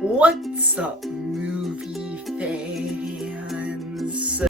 What's up, movie fans?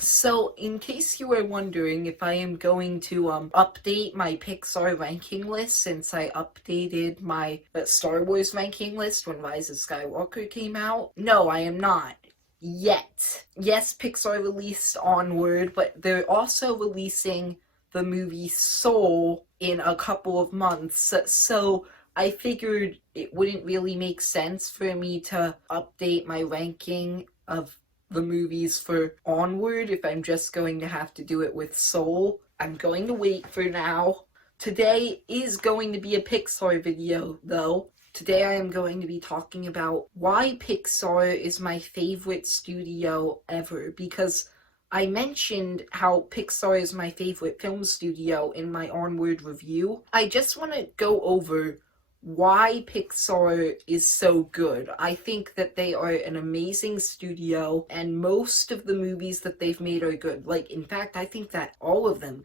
So, in case you were wondering if I am going to update my Pixar ranking list since I updated my Star Wars ranking list when Rise of Skywalker came out, no, I am not. Yet. Yes, Pixar released Onward, but they're also releasing the movie Soul in a couple of months, so I figured it wouldn't really make sense for me to update my ranking of the movies for Onward if I'm just going to have to do it with Soul. I'm going to wait for now. Today is going to be a Pixar video, though. Today I am going to be talking about why Pixar is my favorite studio ever, because I mentioned how Pixar is my favorite film studio in my Onward review. I just want to go over why Pixar is so good. I think that they are an amazing studio, and most of the movies that they've made are good. Like, in fact, I think that all of them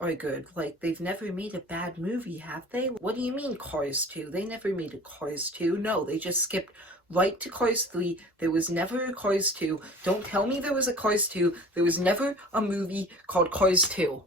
are good. Like, they've never made a bad movie, have they? What do you mean Cars 2? They never made a Cars 2. No, they just skipped right to Cars 3. There was never a Cars 2. Don't tell me there was a Cars 2. There was never a movie called Cars 2.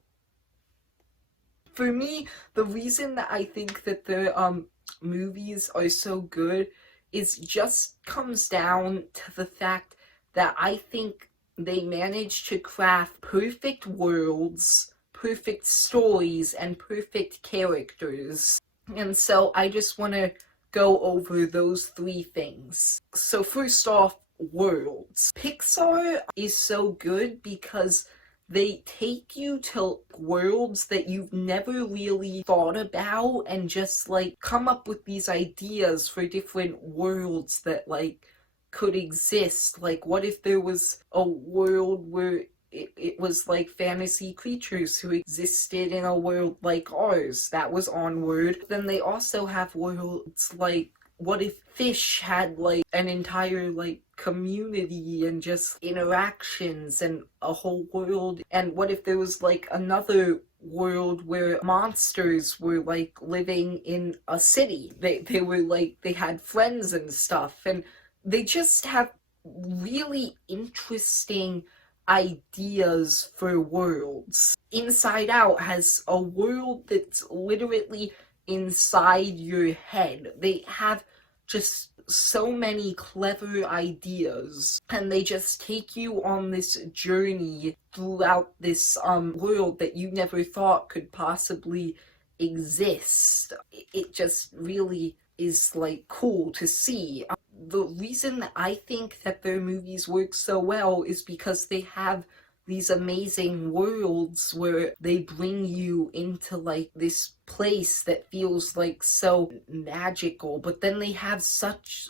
For me, the reason that I think that the movies are so good is just comes down to the fact that I think they managed to craft perfect worlds, perfect stories, and perfect characters. And so I just want to go over those three things. So first off, worlds. Pixar is so good because they take you to worlds that you've never really thought about and just like come up with these ideas for different worlds that like could exist. Like, what if there was a world where it was like fantasy creatures who existed in a world like ours? That was Onward. Then they also have worlds like, what if fish had like an entire like community and just interactions and a whole world? And what if there was like another world where monsters were like living in a city? They were like, they had friends and stuff, and they just have really interesting ideas for worlds. Inside Out has a world that's literally inside your head. They have just so many clever ideas, and they just take you on this journey throughout this world that you never thought could possibly exist. It just really is like cool to see. The reason that I think that their movies work so well is because they have these amazing worlds where they bring you into like this place that feels like so magical, but then they have such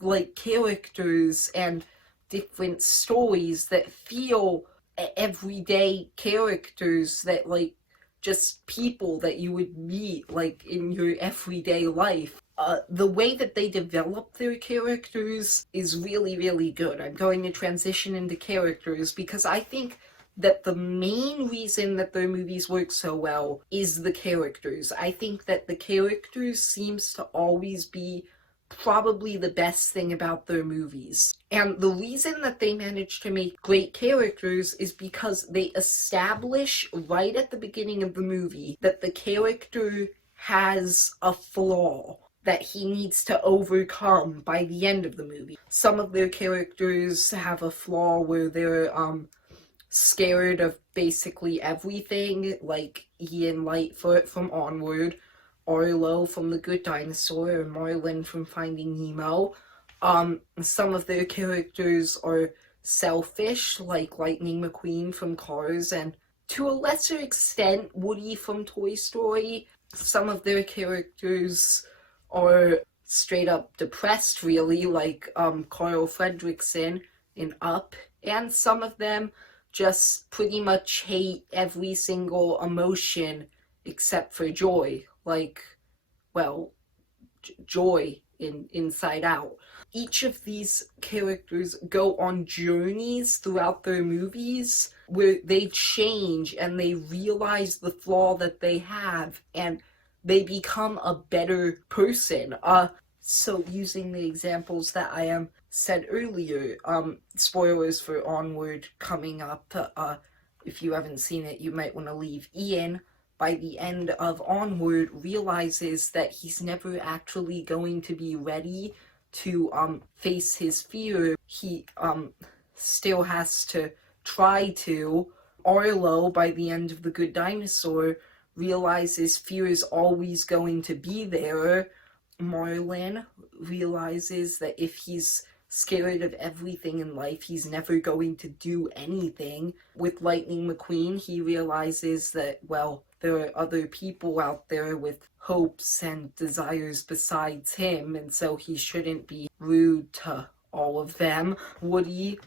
like characters and different stories that feel everyday characters, that like just people that you would meet like in your everyday life. The way that they develop their characters is really, really good. I'm going to transition into characters because I think that the main reason that their movies work so well is the characters. I think that the characters seems to always be probably the best thing about their movies. And the reason that they manage to make great characters is because they establish right at the beginning of the movie that the character has a flaw that he needs to overcome by the end of the movie. Some of their characters have a flaw where they're scared of basically everything, like Ian Lightfoot from Onward, Arlo from The Good Dinosaur, and Marlin from Finding Nemo. Some of their characters are selfish, like Lightning McQueen from Cars, and to a lesser extent, Woody from Toy Story. Some of their characters are straight up depressed, really, like Carl Fredricksen in Up, and some of them just pretty much hate every single emotion except for joy, like, well, joy in Inside Out. Each of these characters go on journeys throughout their movies where they change and they realize the flaw that they have, and they become a better person. So using the examples that I said earlier, spoilers for Onward coming up. If you haven't seen it, you might want to leave. Ian, by the end of Onward, realizes that he's never actually going to be ready to face his fear. He still has to try to. Arlo, by the end of The Good Dinosaur, realizes fear is always going to be there. Marlin realizes that if he's scared of everything in life, he's never going to do anything. With Lightning McQueen, he realizes that, well, there are other people out there with hopes and desires besides him, and so he shouldn't be rude to all of them. Woody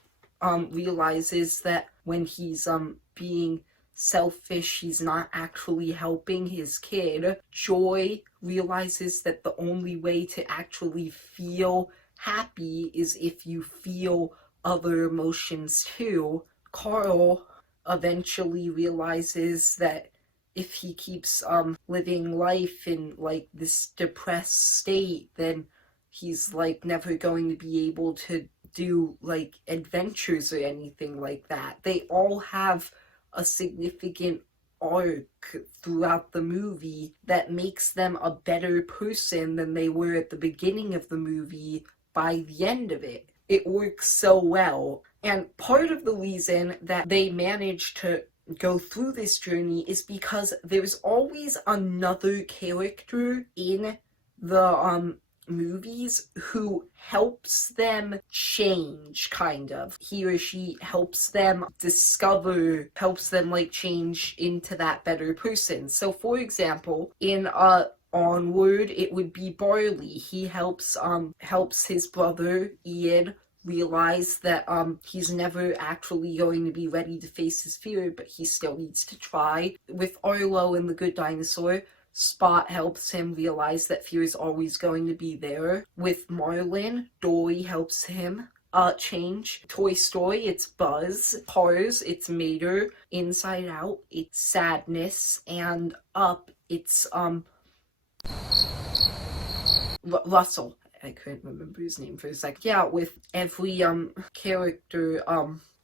realizes that when he's being selfish, he's not actually helping his kid. Joy realizes that the only way to actually feel happy is if you feel other emotions too. Carl eventually realizes that if he keeps living life in like this depressed state, then he's like never going to be able to do like adventures or anything like that. They all have a significant arc throughout the movie that makes them a better person than they were at the beginning of the movie by the end of it. It works so well. And part of the reason that they managed to go through this journey is because there's always another character in the movies who helps them change, kind of. He or she helps them discover, helps them like change into that better person. So for example, in Onward, it would be Barley. He helps his brother Ian realize that he's never actually going to be ready to face his fear, but he still needs to try. With Arlo and the Good Dinosaur, Spot helps him realize that fear is always going to be there. With Marlin, Dory helps him change. Toy Story, it's Buzz. Cars, it's Mater. Inside Out, it's Sadness. And Up, it's Russell. I couldn't remember his name for a second. Yeah, with every character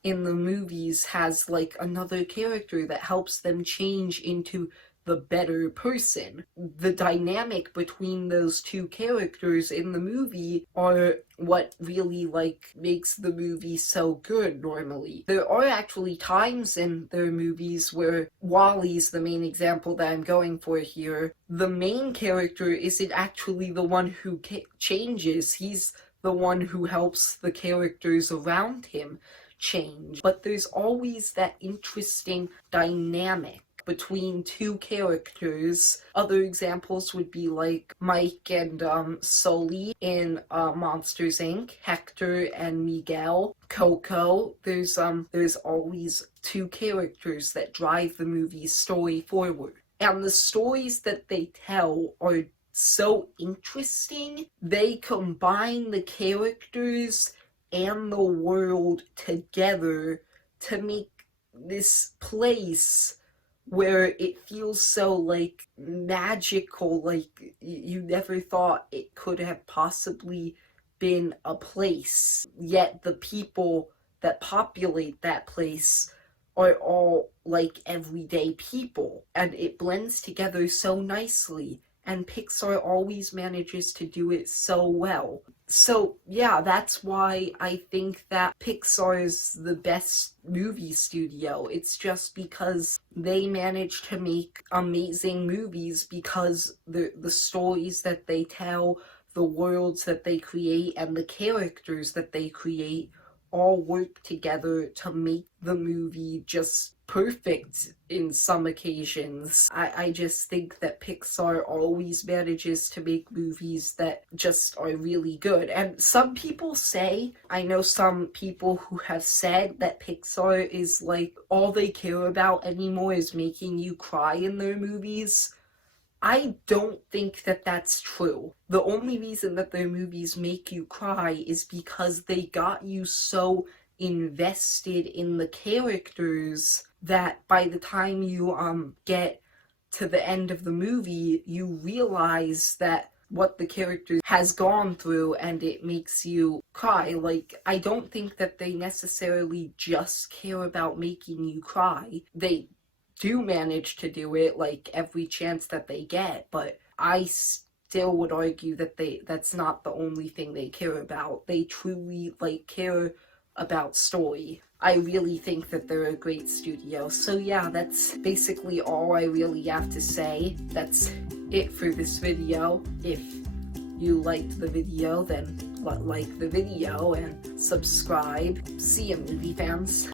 in the movies has like another character that helps them change into the better person. The dynamic between those two characters in the movie are what really like makes the movie so good normally. There are actually times in their movies where Wally's the main example that I'm going for here. The main character isn't actually the one who changes. He's the one who helps the characters around him change. But there's always that interesting dynamic between two characters. Other examples would be like Mike and Sully in Monsters Inc., Hector and Miguel, Coco. There's always two characters that drive the movie's story forward. And the stories that they tell are so interesting. They combine the characters and the world together to make this place where it feels so like magical, like you never thought it could have possibly been a place. Yet the people that populate that place are all like everyday people, and it blends together so nicely, and Pixar always manages to do it so well. So yeah, that's why I think that Pixar is the best movie studio. It's just because they manage to make amazing movies because the stories that they tell, the worlds that they create, and the characters that they create all work together to make the movie just perfect in some occasions. I just think that Pixar always manages to make movies that just are really good. And some people say, I know some people who have said that Pixar is like all they care about anymore is making you cry in their movies. I don't think that that's true. The only reason that their movies make you cry is because they got you so invested in the characters that by the time you get to the end of the movie, you realize that what the character has gone through, and it makes you cry. Like, I don't think that they necessarily just care about making you cry. They do manage to do it, like, every chance that they get, but I still would argue that that's not the only thing they care about. They truly, like, care about story. I really think that they're a great studio. So yeah, that's basically all I really have to say. That's it for this video. If you liked the video, then like the video and subscribe. See ya, movie fans.